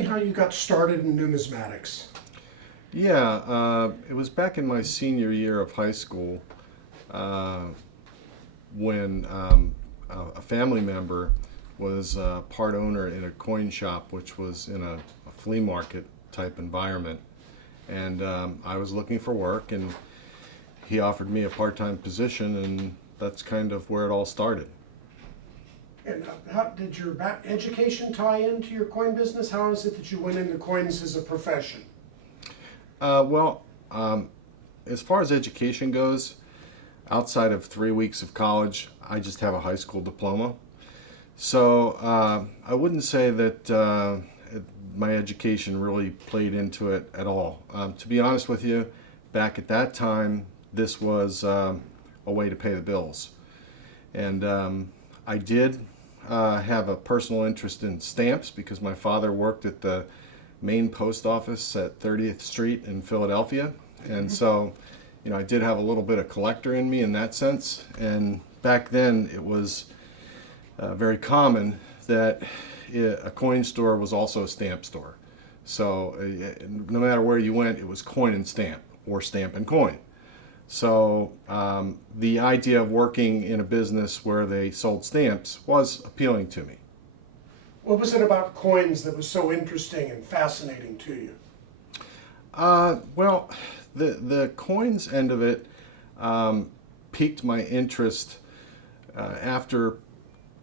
me how you got started in numismatics. Yeah, it was back in my senior year of high school uh, when a family member was part owner in a coin shop, which was in a flea market type environment. And I was looking for work, and he offered me a part-time position, and that's kind of where it all started. And how did your education tie into your coin business? How is it that you went into coins as a profession? Well, as far as education goes, outside of 3 weeks of college, I just have a high school diploma. So I wouldn't say that my education really played into it at all. To be honest with you, back at that time, this was a way to pay the bills. And I did have a personal interest in stamps because my father worked at the main post office at 30th Street in Philadelphia. And so, I did have a little bit of collector in me in that sense. And back then, it was very common that a coin store was also a stamp store. So no matter where you went, it was coin and stamp or stamp and coin. So the idea of working in a business where they sold stamps was appealing to me. What was it about coins that was so interesting and fascinating to you? Well, the coins end of it piqued my interest after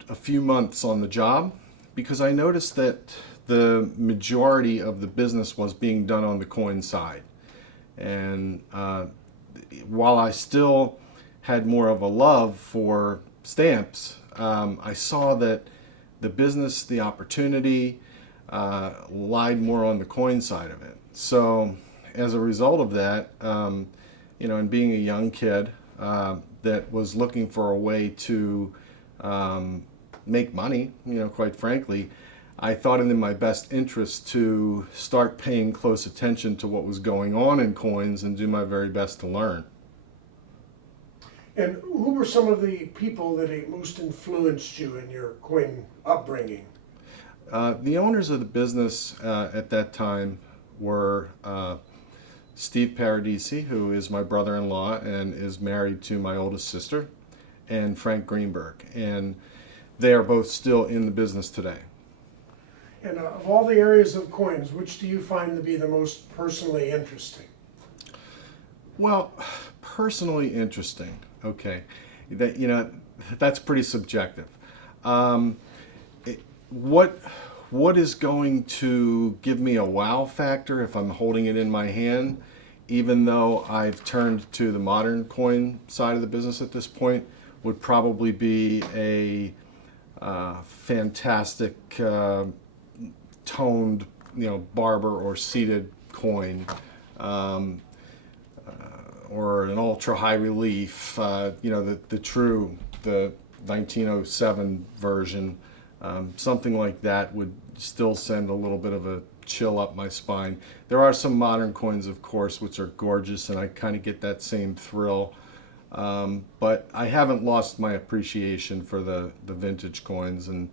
a few months on the job because I noticed that the majority of the business was being done on the coin side. And while I still had more of a love for stamps, I saw that the business, the opportunity, lied more on the coin side of it. So as a result of that, and being a young kid that was looking for a way to make money, quite frankly, I thought it in my best interest to start paying close attention to what was going on in coins and do my very best to learn. And who were some of the people that most influenced you in your coin upbringing? The owners of the business at that time were Steve Paradisi, who is my brother-in-law and is married to my oldest sister, and Frank Greenberg. And they are both still in the business today. And of all the areas of coins, which do you find to be the most personally interesting? Well, personally interesting. Okay, that's pretty subjective. What is going to give me a wow factor if I'm holding it in my hand, even though I've turned to the modern coin side of the business at this point, would probably be a fantastic toned, barber or seated coin, or an ultra high relief, the true, the 1907 version, something like that would still send a little bit of a chill up my spine. There are some modern coins, of course, which are gorgeous, and I kind of get that same thrill. But I haven't lost my appreciation for the vintage coins, and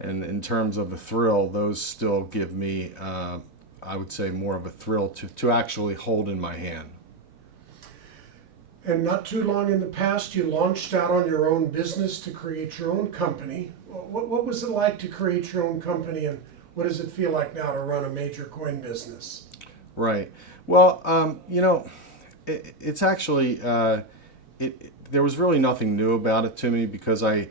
in terms of a thrill, those still give me, I would say, more of a thrill to actually hold in my hand. And not too long in the past, you launched out on your own business to create your own company. What was it like to create your own company, and what does it feel like now to run a major coin business? Right. Well, it's actually, there was really nothing new about it to me because I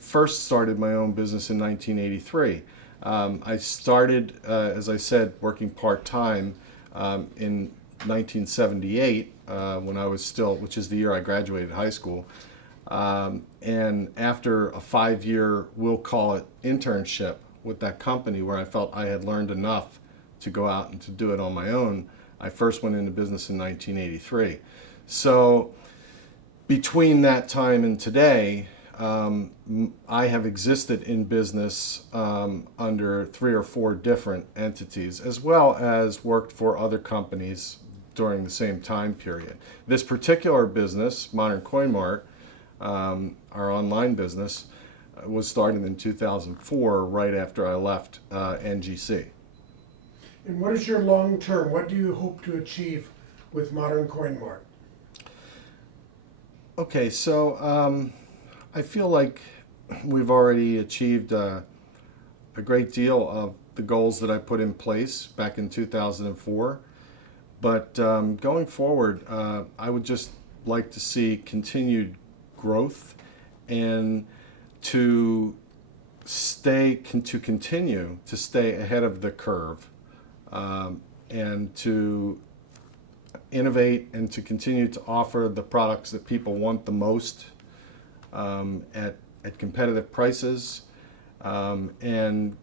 first started my own business in 1983. I started, as I said, working part-time in 1978 when I was still, which is the year I graduated high school. And after a 5-year, we'll call it internship with that company where I felt I had learned enough to go out and to do it on my own, I first went into business in 1983. So between that time and today, I have existed in business under 3 or 4 different entities, as well as worked for other companies during the same time period. This particular business, Modern Coin Mart, our online business, was started in 2004, right after I left NGC. And what is your long term? What do you hope to achieve with Modern Coin Mart? Okay, so I feel like we've already achieved a great deal of the goals that I put in place back in 2004. But going forward, I would just like to see continued growth and to continue to stay ahead of the curve, and to innovate and to continue to offer the products that people want the most, at competitive prices, and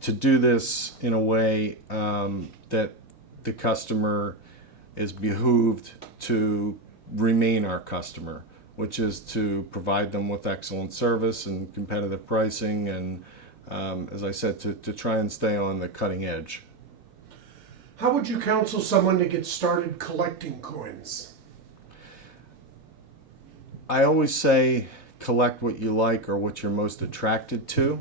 to do this in a way that the customer is behooved to remain our customer, which is to provide them with excellent service and competitive pricing, and as I said, to try and stay on the cutting edge. How would you counsel someone to get started collecting coins? I always say collect what you like or what you're most attracted to.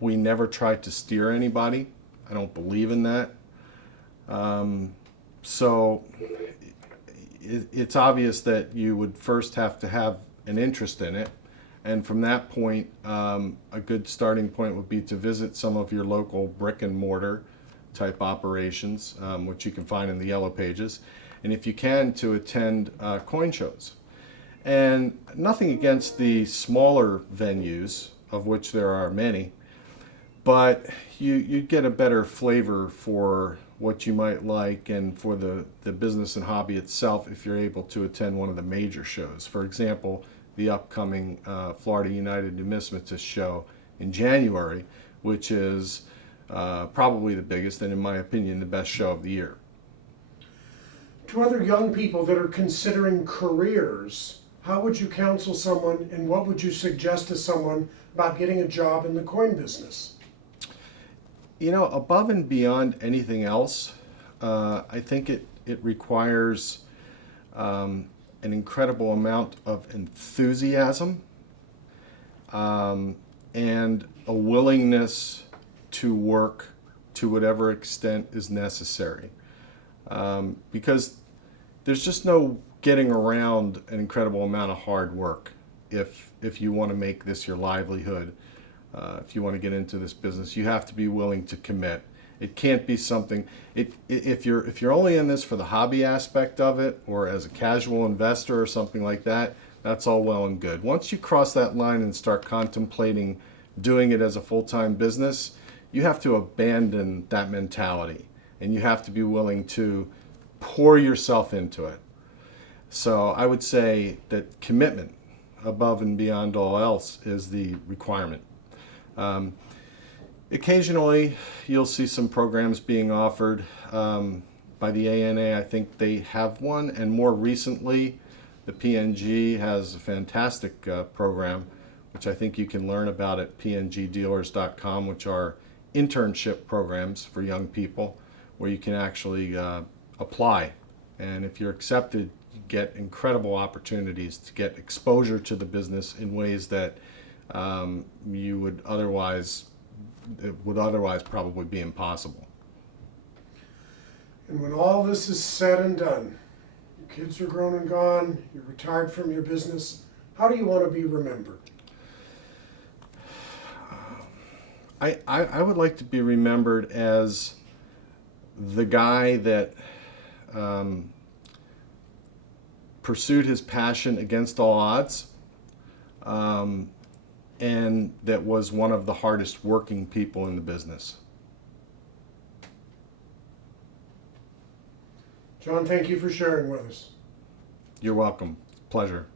We never try to steer anybody. I don't believe in that. So it's obvious that you would first have to have an interest in it. And from that point, a good starting point would be to visit some of your local brick and mortar type operations, which you can find in the yellow pages. And if you can, to attend coin shows. And nothing against the smaller venues, of which there are many, but you get a better flavor for what you might like and for the business and hobby itself if you're able to attend one of the major shows. For example, the upcoming Florida United Numismatics show in January, which is probably the biggest and, in my opinion, the best show of the year. To other young people that are considering careers, how would you counsel someone and what would you suggest to someone about getting a job in the coin business? You know, above and beyond anything else, I think it requires an incredible amount of enthusiasm, and a willingness to work to whatever extent is necessary. Because there's just no getting around an incredible amount of hard work if you want to make this your livelihood. If you want to get into this business, you have to be willing to commit. It can't be something. If you're only in this for the hobby aspect of it, or as a casual investor or something like that, that's all well and good. Once you cross that line and start contemplating doing it as a full-time business, you have to abandon that mentality, and you have to be willing to pour yourself into it. So I would say that commitment, above and beyond all else, is the requirement. Occasionally, you'll see some programs being offered by the ANA. I think they have one, and more recently, the PNG has a fantastic program, which I think you can learn about at pngdealers.com, which are internship programs for young people, where you can actually apply. And if you're accepted, you get incredible opportunities to get exposure to the business in ways that you would otherwise probably be impossible. And when all this is said and done, your kids are grown and gone, you're retired from your business, how do you want to be remembered? I would like to be remembered as the guy that pursued his passion against all odds, and that was one of the hardest working people in the business. John, thank you for sharing with us. You're welcome. Pleasure.